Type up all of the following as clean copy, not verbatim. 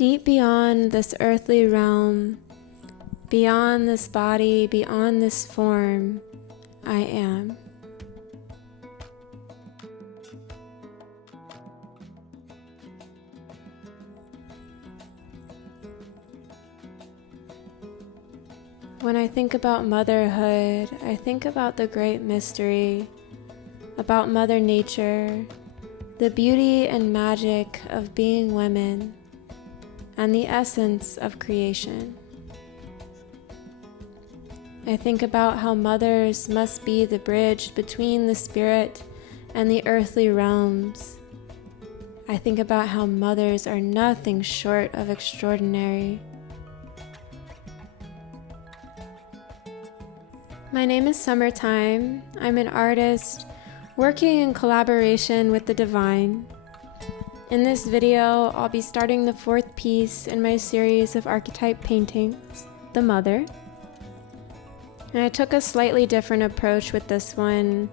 Deep beyond this earthly realm, beyond this body, beyond this form, I am. When I think about motherhood, I think about the great mystery, about Mother Nature, the beauty and magic of being women, and the essence of creation. I think about how mothers must be the bridge between the spirit and the earthly realms. I think about how mothers are nothing short of extraordinary. My name is Thyme. I'm an artist working in collaboration with the divine. In this video, I'll be starting the fourth piece in my series of archetype paintings, The Mother. And I took a slightly different approach with this one,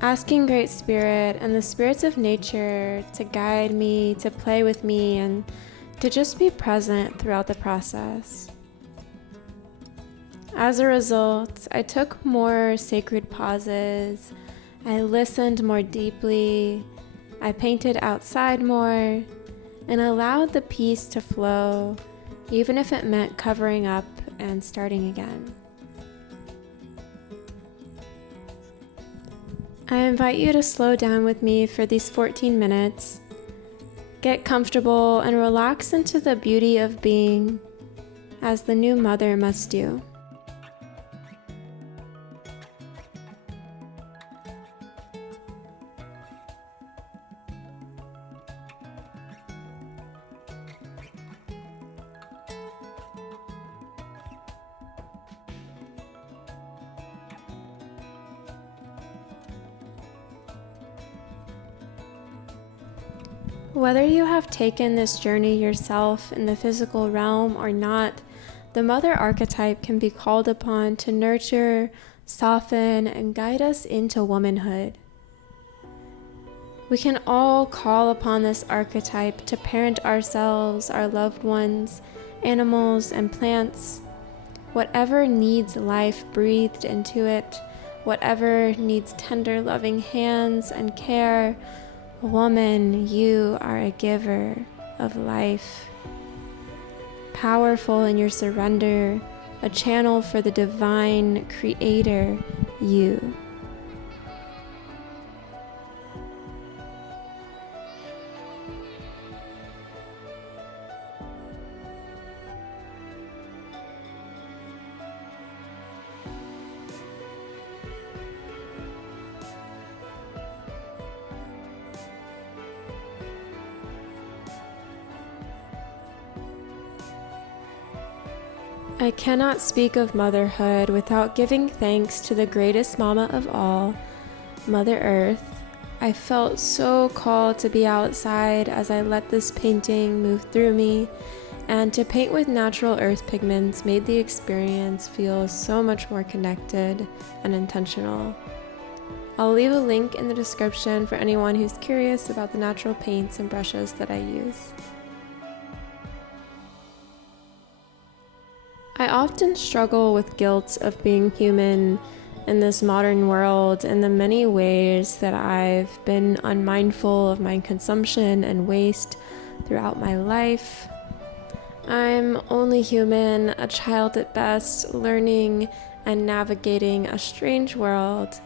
asking Great Spirit and the spirits of nature to guide me, to play with me, and to just be present throughout the process. As a result, I took more sacred pauses, I listened more deeply, I painted outside more, and allowed the piece to flow, even if it meant covering up and starting again. I invite you to slow down with me for these 14 minutes, get comfortable and relax into the beauty of being, as the new mother must do. Whether you have taken this journey yourself in the physical realm or not, the mother archetype can be called upon to nurture, soften, and guide us into womanhood. We can all call upon this archetype to parent ourselves, our loved ones, animals, and plants. Whatever needs life breathed into it, whatever needs tender, loving hands and care, woman, you are a giver of life, powerful in your surrender, a channel for the divine creator, you. I cannot speak of motherhood without giving thanks to the greatest mama of all, Mother Earth. I felt so called to be outside as I let this painting move through me, and to paint with natural earth pigments made the experience feel so much more connected and intentional. I'll leave a link in the description for anyone who's curious about the natural paints and brushes that I use. I often struggle with guilt of being human in this modern world and the many ways that I've been unmindful of my consumption and waste throughout my life. I'm only human, a child at best, learning and navigating a strange world.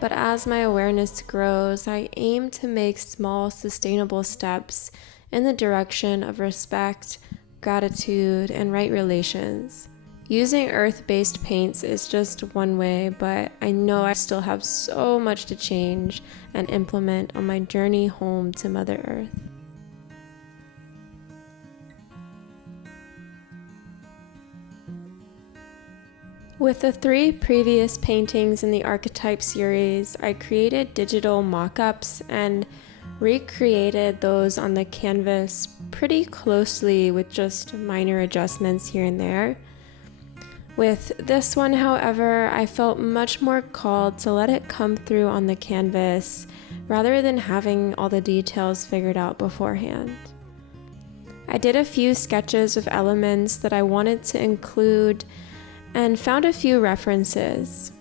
But as my awareness grows, I aim to make small, sustainable steps in the direction of respect, gratitude, and right relations. Using earth-based paints is just one way, but I know I still have so much to change and implement on my journey home to Mother Earth. With the 3 previous paintings in the Archetype series, I created digital mock-ups and recreated those on the canvas pretty closely with just minor adjustments here and there. With this one, however, I felt much more called to let it come through on the canvas rather than having all the details figured out beforehand. I did a few sketches of elements that I wanted to include and found a few references.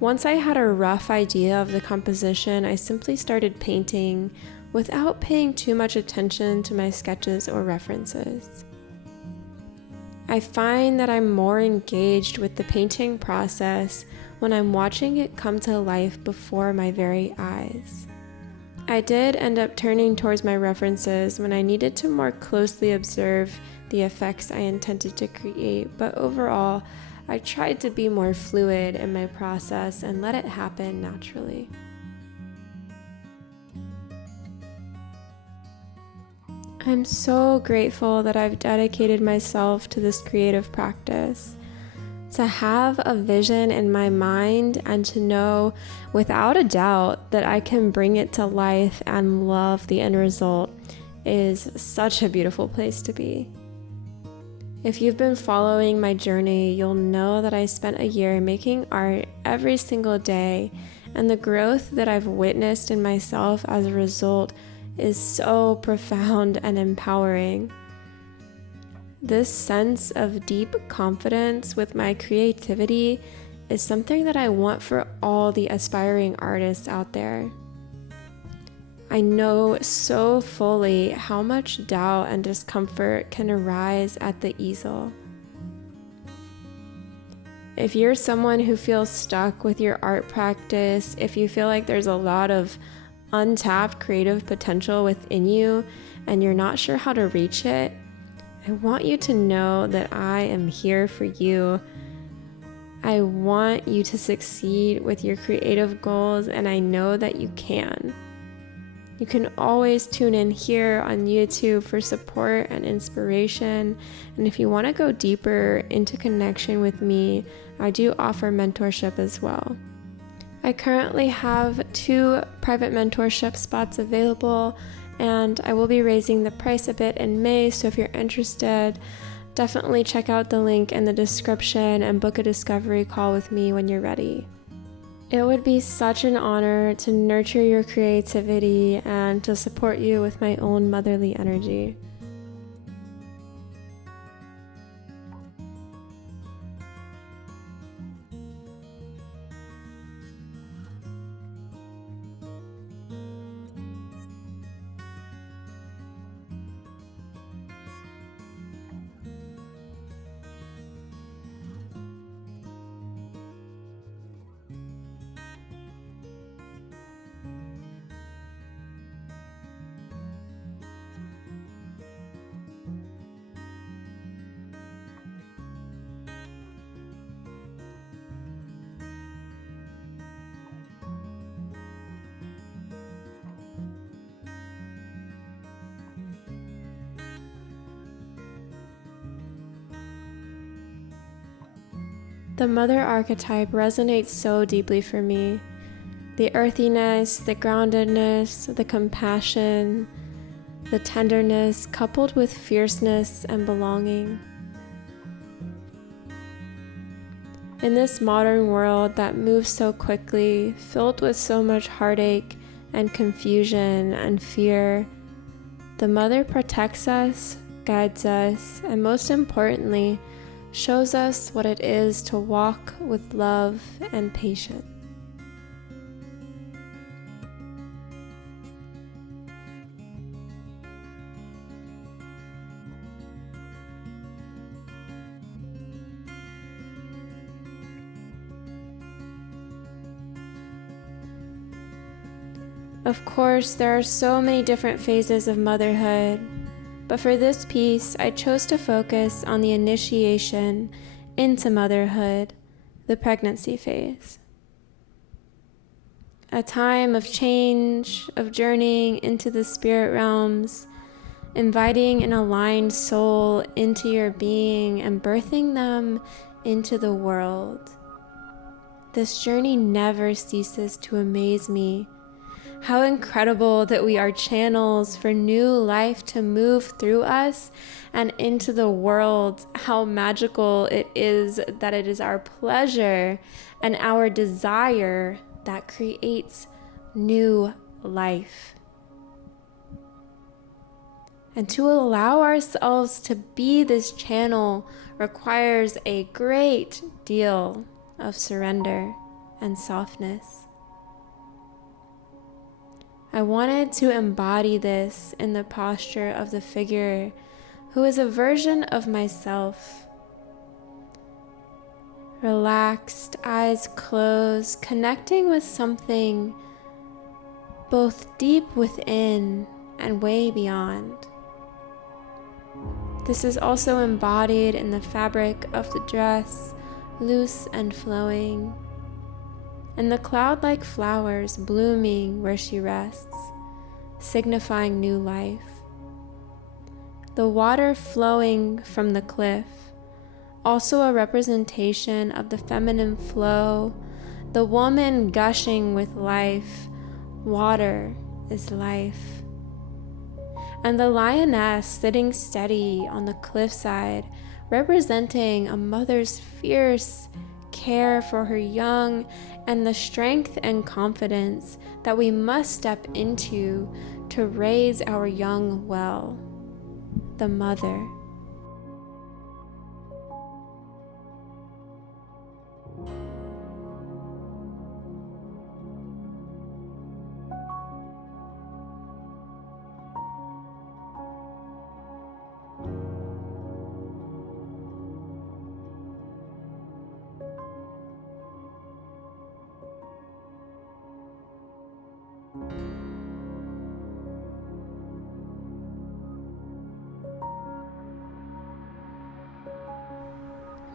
Once I had a rough idea of the composition, I simply started painting without paying too much attention to my sketches or references. I find that I'm more engaged with the painting process when I'm watching it come to life before my very eyes. I did end up turning towards my references when I needed to more closely observe the effects I intended to create, but overall, I tried to be more fluid in my process and let it happen naturally. I'm so grateful that I've dedicated myself to this creative practice. To have a vision in my mind and to know without a doubt that I can bring it to life and love the end result is such a beautiful place to be. If you've been following my journey, you'll know that I spent a year making art every single day, and the growth that I've witnessed in myself as a result is so profound and empowering. This sense of deep confidence with my creativity is something that I want for all the aspiring artists out there. I know so fully how much doubt and discomfort can arise at the easel. If you're someone who feels stuck with your art practice, if you feel like there's a lot of untapped creative potential within you and you're not sure how to reach it, I want you to know that I am here for you. I want you to succeed with your creative goals, and I know that you can. You can always tune in here on YouTube for support and inspiration, and if you want to go deeper into connection with me, I do offer mentorship as well. I currently have 2 private mentorship spots available, and I will be raising the price a bit in May, so if you're interested, definitely check out the link in the description and book a discovery call with me when you're ready. It would be such an honor to nurture your creativity and to support you with my own motherly energy. The mother archetype resonates so deeply for me. The earthiness, the groundedness, the compassion, the tenderness, coupled with fierceness and belonging. In this modern world that moves so quickly, filled with so much heartache and confusion and fear, the mother protects us, guides us, and most importantly, shows us what it is to walk with love and patience. Of course, there are so many different phases of motherhood, but for this piece, I chose to focus on the initiation into motherhood, the pregnancy phase. A time of change, of journeying into the spirit realms, inviting an aligned soul into your being and birthing them into the world. This journey never ceases to amaze me. How incredible that we are channels for new life to move through us and into the world. How magical it is that it is our pleasure and our desire that creates new life. And to allow ourselves to be this channel requires a great deal of surrender and softness. I wanted to embody this in the posture of the figure who is a version of myself. Relaxed, eyes closed, connecting with something both deep within and way beyond. This is also embodied in the fabric of the dress, loose and flowing, and the cloud-like flowers blooming where she rests, signifying new life. The water flowing from the cliff, also a representation of the feminine flow, the woman gushing with life. Water is life. And the lioness sitting steady on the cliffside, representing a mother's fierce care for her young and the strength and confidence that we must step into to raise our young well. The mother.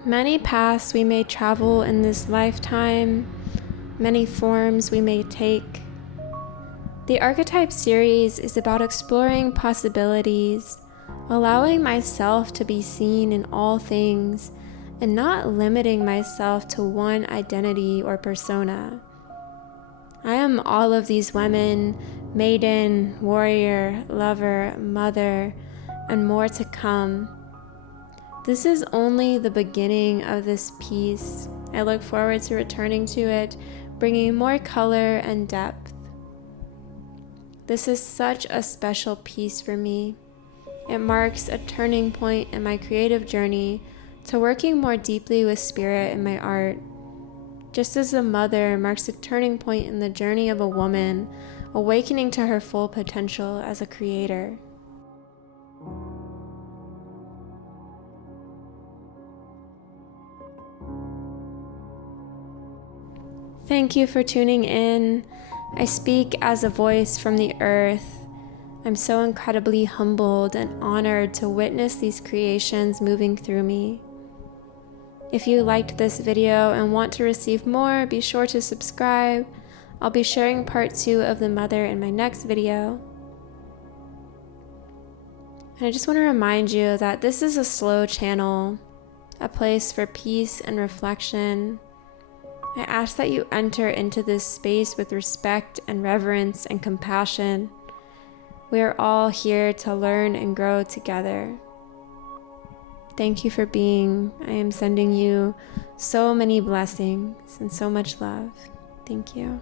Many paths we may travel in this lifetime, many forms we may take. The Archetype series is about exploring possibilities, allowing myself to be seen in all things, and not limiting myself to one identity or persona. I am all of these women, maiden, warrior, lover, mother, and more to come. This is only the beginning of this piece. I look forward to returning to it, bringing more color and depth. This is such a special piece for me. It marks a turning point in my creative journey to working more deeply with spirit in my art. Just as a mother marks a turning point in the journey of a woman, awakening to her full potential as a creator. Thank you for tuning in. I speak as a voice from the earth. I'm so incredibly humbled and honored to witness these creations moving through me. If you liked this video and want to receive more, be sure to subscribe. I'll be sharing part 2 of the mother in my next video. And I just want to remind you that this is a slow channel, a place for peace and reflection. I ask that you enter into this space with respect and reverence and compassion. We are all here to learn and grow together. Thank you for being. I am sending you so many blessings and so much love. Thank you.